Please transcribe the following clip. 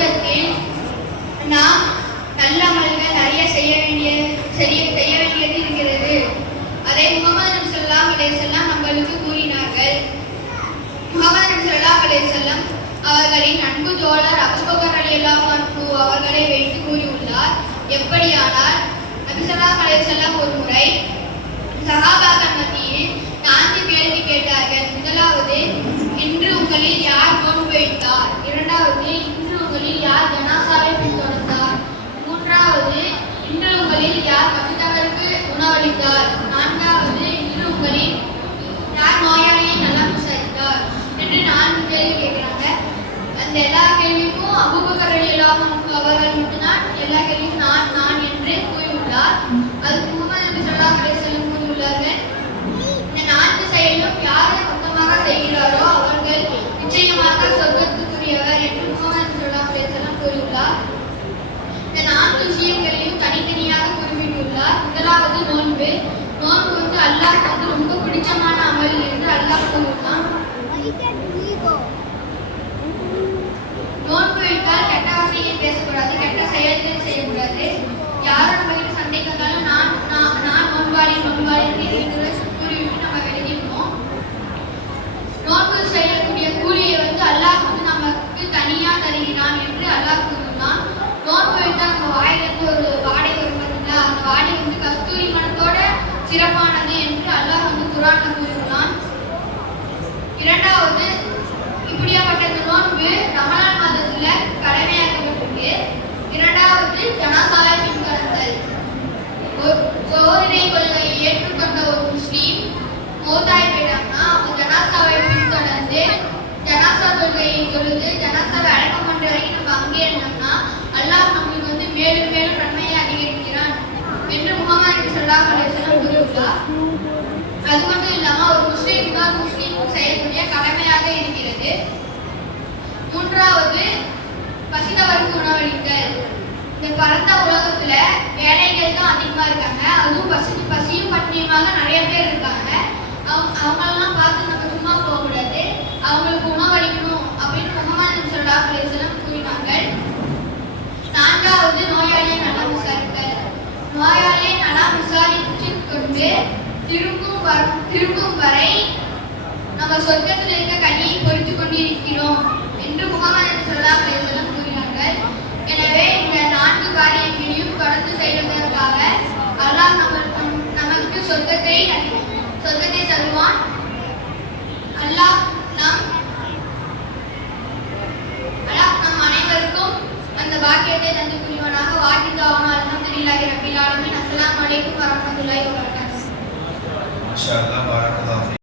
உலகத்தில் நாம் நல்ல அமல்கள் நிறைய செய்ய வேண்டிய செய்ய செய்ய வேண்டியது இருக்கிறது. அதை முகமது நபி ஸல்லல்லாஹு நம்மளுக்கு கூறினார்கள். முகமது நபி ஸல்லல்லாஹு அவர்களின் அன்பு தோழர் அபுபகர் ரலியல்லாஹு அன்ஹு அவர்களை வைத்து கூறியுள்ளார். எப்படியானால் நபி ஸல்லல்லாஹு அலைஹி ஒரு முறை சஹாபாக்கள் மத்தியில் நான்கு கேள்வி கேட்டார்கள். முதலாவது இன்று உங்களில் யார் நோன்பு வைத்தார் இரண்டாவது இன்று உங்களில் யார் பசித்தவருக்கு உணவளித்தார்? நான்காவது இன்று உங்களில் யார் நோயாளியை நலம் விசாரித்தார்? என்று நான்கு கேள்வி கேட்கிறாங்க. அந்த எல்லா கேள்விக்கும் அபூபக்கர் ரலியல்லாஹு அவர்கள் மட்டும்தான் எல்லா கேள்வியும் நான் நான் என்று கூறியுள்ளார். அது முகமது நபி ஸல்லல்லாஹு அலைஹி கூறியுள்ளார்கள். இந்த நான்கு செயலும் யாரை மொத்தமாக செய்கிறாரோ அவர்கள் நிச்சயமாக சொர்க்கத்தில் என்று முகமது நபி ஸல்லல்லாஹு அலைஹி வஸல்லம் கூறியுள்ளார் இந்த நான்கு விஷயங்களையும் தனித்தனியாக குறிப்பிட்டுள்ளார் முதலாவது நோன்பு. நோன்பு வந்து அல்லாஹ் வந்து ரொம்ப பிடிச்சமான அமல் என்று அல்லாஹ் கூறியுள்ளான் நோன்பு வைத்தால் கெட்ட வார்த்தையை பேசக்கூடாது கெட்ட செயல்கள் செய்யக்கூடாது யாரும் நம்ம கிட்ட சண்டைக்கு வந்தாலும் நான் நான் நான் நோன்பாளி நோன்பாளி என்று கூறிவிட்டு நம்ம விலகிடணும் நோன்பு செய்யக்கூடிய கூலியை வந்து அல்லாஹ் வந்து நமக்கு தனியா தருகிறான் என்று அல்லாஹ் கூறுகிறான் நோன்பு வைத்தால் நம்ம வாயிலிருந்து ஒரு வாடை வரும் பார்த்தீங்களா அந்த வாடை வந்து கஸ்தூரி மனத்தோட சிறப்பானது என்று அல்லாஹ் வந்து குரான்ல கூறுகிறான் இரண்டாவது இப்படியாப்பட்ட நோன்பு ரமலான் மாதத்துல கடமையாக்கப்பட்டிருக்கு. இரண்டாவது ஜனசாய பின்தொடர்தல் ஓரிடை கொள்கையை ஏற்றுக்கொண்ட ஒரு முஸ்லீம் மௌத்தாய் போயிட்டாங்கன்னா அவங்க ஜனாசாவை பின்தொடர்ந்து ஜனாசா கொள்கையை தொழுது ஜனாசாவை அடக்கம் பண்ற வரைக்கும் நம்ம அங்கே இருந்தோம்னா அல்லாஹ் நம்மளுக்கு வந்து மேலும் மேலும் நன்மையை அதிகரிக்கிறான் என்று முகமது நபி ஸல்லல்லாஹு கூறியுள்ளார். அது மட்டும் இல்லாம ஒரு முஸ்லீம் தான் முஸ்லீம் செய்யக்கூடிய கடமையாக இருக்கிறது மூன்றாவது பசித்தவருக்கு உணவளித்தல் இந்த பரந்த உலகத்துல வேலைகள் தான் அதிகமா இருக்காங்க. அதுவும் பசி பசியும் பட்டினியுமாக நிறைய பேர் இருக்காங்க. அவங்க அவங்களெல்லாம் பார்த்து நம்ம சும்மா போகக்கூடாது. அவங்களுக்கு உணவளிக்கணும் அப்படின்னு முகமது நபி ஸல்லல்லாஹு கூறினார்கள் நான்காவது நோயாளியை நல்லா விசாரித்தல் நோயாளியை நல்லா விசாரித்து கொண்டு திரும்பும் வர- திரும்பும் வரை நம்ம சொர்க்கத்தில் இருக்க கனியை பொறித்து கொண்டிருக்கிறோம் என்று முகமது நபி ஸல்லல்லாஹு அலைஹி வஸல்லம் கூறினார்கள் எனவே இந்த நான்கு காரியங்களையும் தொடர்ந்து செய்வதற்காக அல்லாஹ் நம்ம நம்- நமக்கு சொர்க்கத்தை சொர்க்கத்தை தருவான். அல்லாஹ் நம் அல்லாஹ் நம் அனைவருக்கும் அந்த பாக்கியத்தை தந்து புரிவனாக. வாக்கிதாவான அல்ஹம்துலில்லாஹி ரப்பில் ஆலமீன். அஸ்ஸலாமு அலைக்கும் வரஹ்மத்துல்லாஹி வபரகாத்துஹு. மாஷா அல்லாஹ் பாரக்கல்லாஹ்